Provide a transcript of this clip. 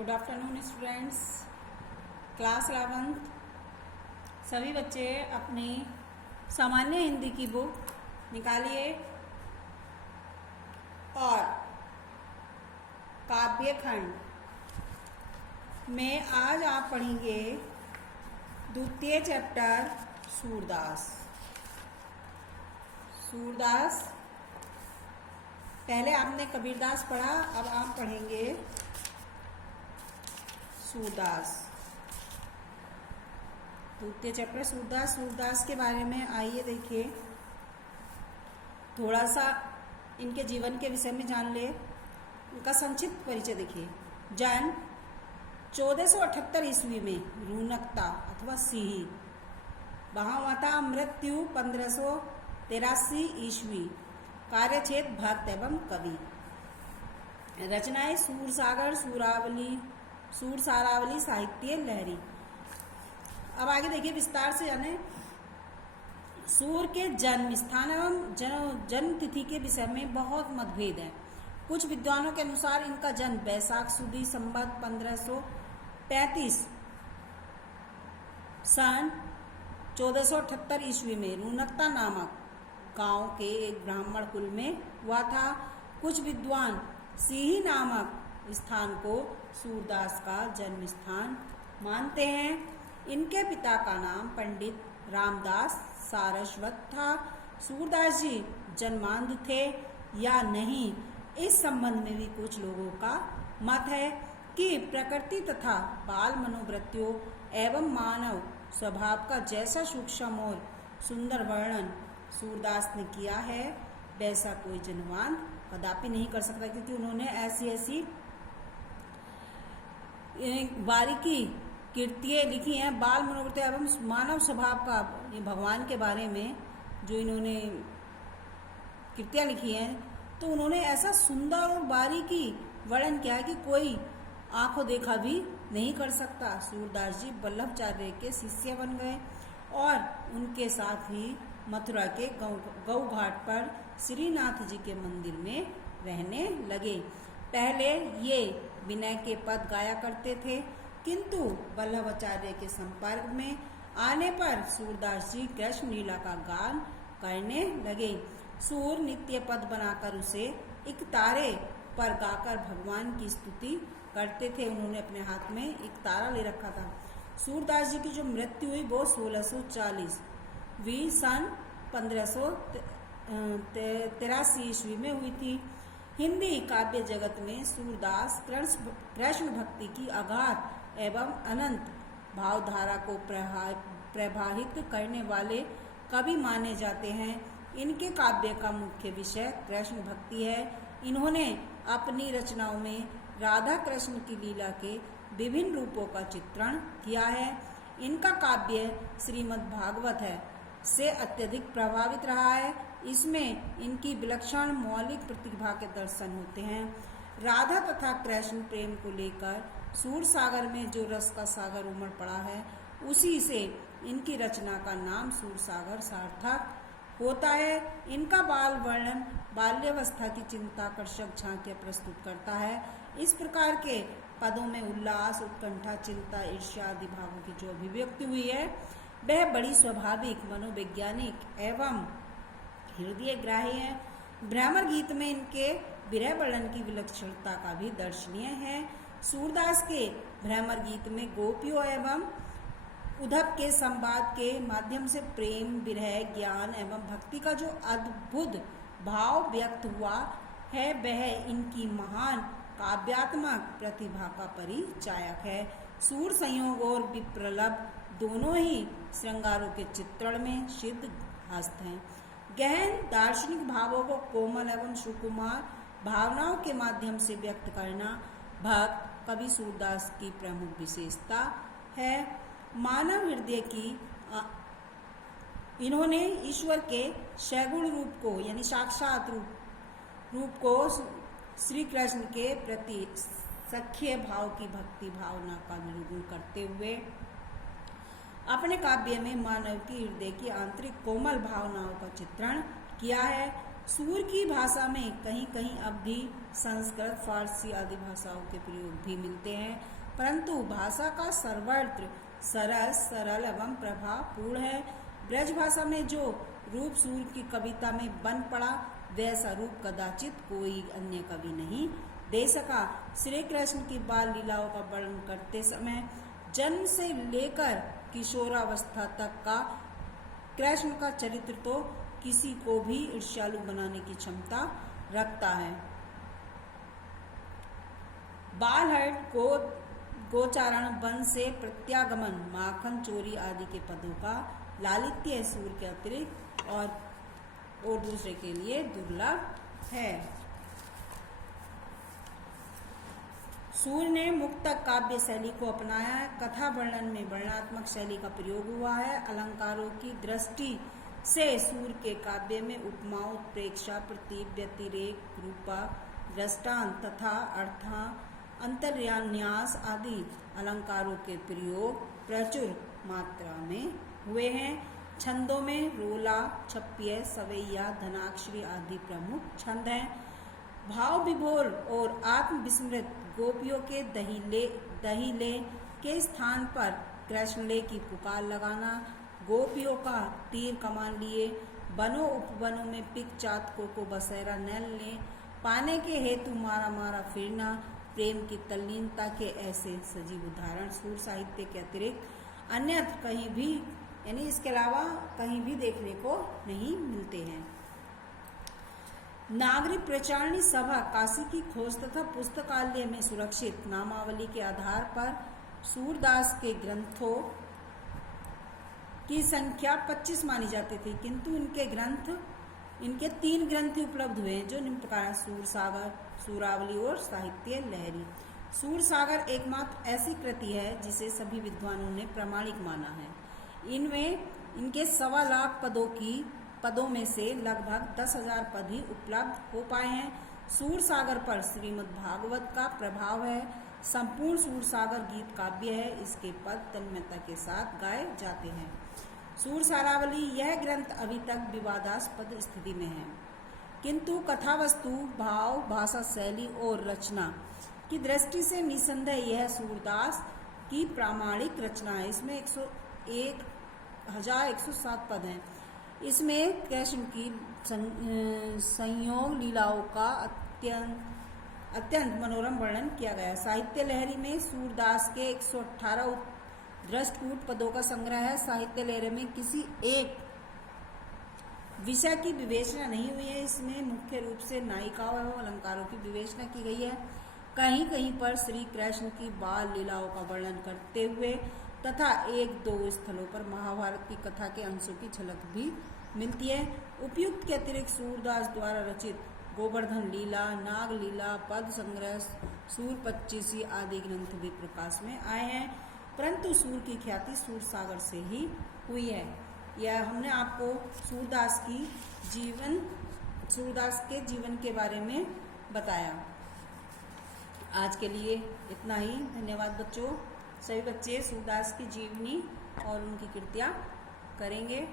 Good afternoon students. Class 11th सभी बच्चे अपनी सामान्य हिंदी की बुक निकालिए और काव्य खंड में आज आप पढ़ेंगे द्वितीय चैप्टर सूरदास। सूरदास पहले आपने कबीरदास पढ़ा, अब आप पढ़ेंगे सूरदास। द्वितीय चैप्टर सूरदास। सूरदास के बारे में आइए देखिए, थोड़ा सा इनके जीवन के विषय में जान ले। इनका संक्षिप्त परिचय देखिए। जन्म 1478 ईस्वी में रूनकता अथवा सीही, वहाँ हुआ था। मृत्यु 1583 ईस्वी। कार्यक्षेत्र भक्त एवं कवि। रचनाएं सूरसागर, सूरसारावली, साहित्य लहरी। अब आगे देखिए विस्तार से जाने। सूर के जन्म स्थान एवं जन्म तिथि के विषय में बहुत मतभेद है। कुछ विद्वानों के अनुसार इनका जन्म बैसाख सुदी संवत 1535 सन 1478 ईस्वी में रूनकता नामक गांव के एक ब्राह्मण कुल में हुआ था। कुछ विद्वान सीही नामक स्थान को सूरदास का जन्म स्थान मानते हैं। इनके पिता का नाम पंडित रामदास सारस्वत था। सूरदास जी जन्मांध थे या नहीं, इस संबंध में भी कुछ लोगों का मत है कि प्रकृति तथा बाल मनोवृत्तियों एवं मानव स्वभाव का जैसा सूक्ष्म और सुंदर वर्णन सूरदास ने किया है, वैसा कोई जन्मांध कदापि नहीं कर सकता, क्योंकि उन्होंने ऐसी बारीकी कृतियाँ लिखी हैं। बाल मनोवृत्ति एवं मानव स्वभाव का, ये भगवान के बारे में जो इन्होंने कृतियाँ लिखी हैं, तो उन्होंने ऐसा सुंदर और बारीकी वर्णन किया है कि कोई आंखों देखा भी नहीं कर सकता। सूरदास जी वल्लभाचार्य के शिष्य बन गए और उनके साथ ही मथुरा के गौ घाट पर श्रीनाथ जी के मंदिर में रहने लगे। पहले ये विनय के पद गाया करते थे, किंतु वल्लभाचार्य के संपर्क में आने पर सूरदास जी कृष्ण लीला का गान करने लगे। सूर नित्य पद बनाकर उसे एक तारे पर गाकर भगवान की स्तुति करते थे। उन्होंने अपने हाथ में एक तारा ले रखा था। सूरदास जी की जो मृत्यु हुई वो 1640 सन 1583 ईस्वी में हुई थी। हिंदी काव्य जगत में सूरदास कृष्ण भक्ति की अगाध एवं अनंत भावधारा को प्रभावित करने वाले कवि माने जाते हैं। इनके काव्य का मुख्य विषय कृष्ण भक्ति है। इन्होंने अपनी रचनाओं में राधा कृष्ण की लीला के विभिन्न रूपों का चित्रण किया है। इनका काव्य श्रीमद् भागवत है से अत्यधिक प्रभावित रहा है। इसमें इनकी विलक्षण मौलिक प्रतिभा के दर्शन होते हैं। राधा तथा कृष्ण प्रेम को लेकर सूरसागर में जो रस का सागर उमड़ पड़ा है, उसी से इनकी रचना का नाम सूरसागर सार्थक होता है। इनका बाल वर्णन बाल्यावस्था की चिंताकर्षक झांकियां प्रस्तुत करता है। इस प्रकार के पदों में उल्लास, उत्कंठा, चिंता, ईर्ष्या आदि भावों की जो अभिव्यक्ति हुई है, वह बड़ी स्वाभाविक, मनोवैज्ञानिक एवं हृदय ग्राही है। भ्रमर गीत में इनके विरह वर्णन की विलक्षणता का भी दर्शनीय है। सूरदास के भ्रमर गीत में गोपियों एवं उद्धव के संवाद के माध्यम से प्रेम, विरह, ज्ञान एवं भक्ति का जो अद्भुत भाव व्यक्त हुआ है, वह इनकी महान काव्यात्मक प्रतिभा का परिचायक है। सूर संयोग और विप्रलभ दोनों ही श्रृंगारों के चित्रण में सिद्ध हस्त हैं। गहन दार्शनिक भावों को कोमल एवं सुकुमार भावनाओं के माध्यम से व्यक्त करना भक्त कवि सूरदास की प्रमुख विशेषता है। मानव हृदय की इन्होंने ईश्वर के सगुण रूप को, यानी साक्षात रूप को श्री कृष्ण के प्रति सख्य भाव की भक्ति भावना का निरूपण करते हुए अपने काव्य में मानव की हृदय की आंतरिक कोमल भावनाओं का चित्रण किया है। सूर की भाषा में कहीं कहीं अब भी संस्कृत, फारसी आदि भाषाओं के प्रयोग भी मिलते हैं, परंतु भाषा का सर्वत्र सरल एवं प्रभावपूर्ण है। ब्रज भाषा में जो रूप सूर की कविता में बन पड़ा, वैसा रूप कदाचित कोई अन्य कवि नहीं दे सका। श्री कृष्ण की बाल लीलाओं का वर्णन करते समय जन्म से लेकर किशोरावस्था तक का कृष्ण का चरित्र तो किसी को भी ईर्ष्यालु बनाने की क्षमता रखता है। बालहट, गोचारण, वन से प्रत्यागमन, माखन चोरी आदि के पदों का लालित्य सूर के अतिरिक्त और दूसरे के लिए दुर्लभ है। सूर ने मुक्तक काव्य शैली को अपनाया है। कथा वर्णन में वर्णनात्मक शैली का प्रयोग हुआ है। अलंकारों की दृष्टि से सूर के काव्य में उपमाओं, उत्प्रेक्षा, प्रतीक, व्यतिरेक, रूपा, दृष्टांत तथा अर्था, अंतर्न्यास आदि अलंकारों के प्रयोग प्रचुर मात्रा में हुए हैं। छंदों में रोला, छप्य, सवैया, धनाक्षरी आदि प्रमुख छंद हैं। भाव विभोर और आत्मविस्मृत गोपियों के दहिले के स्थान पर कृष्णले की पुकार लगाना, गोपियों का तीर कमान लिए वनों उपवनों में पिक चातकों को बसेरा न ले पाने के हेतु मारा फिरना, प्रेम की तल्लीनता के ऐसे सजीव उदाहरण सूर साहित्य के अतिरिक्त अन्यत्र कहीं भी, यानी इसके अलावा कहीं भी देखने को नहीं मिलते हैं। नागरिक प्रचारणी सभा, काशी की खोज तथा पुस्तकालय में सुरक्षित नामावली के आधार पर सूरदास के ग्रंथों की संख्या 25 मानी जाती थी, किंतु इनके 3 ग्रंथ उपलब्ध हुए हैं, जो निम्न प्रकार हैं: सूर सागर, सूरावली और साहित्य लहरी। सूर सागर एकमात्र ऐसी कृति है जिसे सभी विद्वानों ने प्रामाणिक माना है। इनमें इनके 1.25 लाख पदों में से लगभग 10,000 पद ही उपलब्ध हो पाए हैं। सूर सागर पर श्रीमद् भागवत का प्रभाव है। संपूर्ण सूर सागर गीत काव्य है। इसके पद तन्मयता के साथ गाए जाते हैं। सूर सारावली, यह ग्रंथ अभी तक विवादास्पद स्थिति में है, किंतु कथा वस्तु, भाव, भाषा शैली और रचना की दृष्टि से निसंदेह यह सूरदास की प्रामाणिक रचना है। इसमें 1107 पद हैं। इसमें कृष्ण की संयोग लीलाओं का अत्यंत मनोरम वर्णन किया गया है। साहित्य लहरी में सूरदास के 118 दृष्टकूट पदों का संग्रह है। साहित्य लहरी में किसी एक विषय की विवेचना नहीं हुई है। इसमें मुख्य रूप से नायिकाओं एवं अलंकारों की विवेचना की गई है। कहीं कहीं पर श्री कृष्ण की बाल लीलाओं का वर्णन करते हुए तथा 1-2 स्थलों पर महाभारत की कथा के अंशों की झलक भी मिलती है। उपयुक्त के अतिरिक्त सूरदास द्वारा रचित गोवर्धन लीला, नाग लीला, पद संग्रह, सूर 25 आदि ग्रंथ भी प्रकाश में आए हैं, परंतु सूर की ख्याति सूर सागर से ही हुई है। यह हमने आपको सूरदास के जीवन के बारे में बताया। आज के लिए इतना ही। धन्यवाद बच्चों। सभी बच्चे सूरदास की जीवनी और उनकी कृतियाँ करेंगे।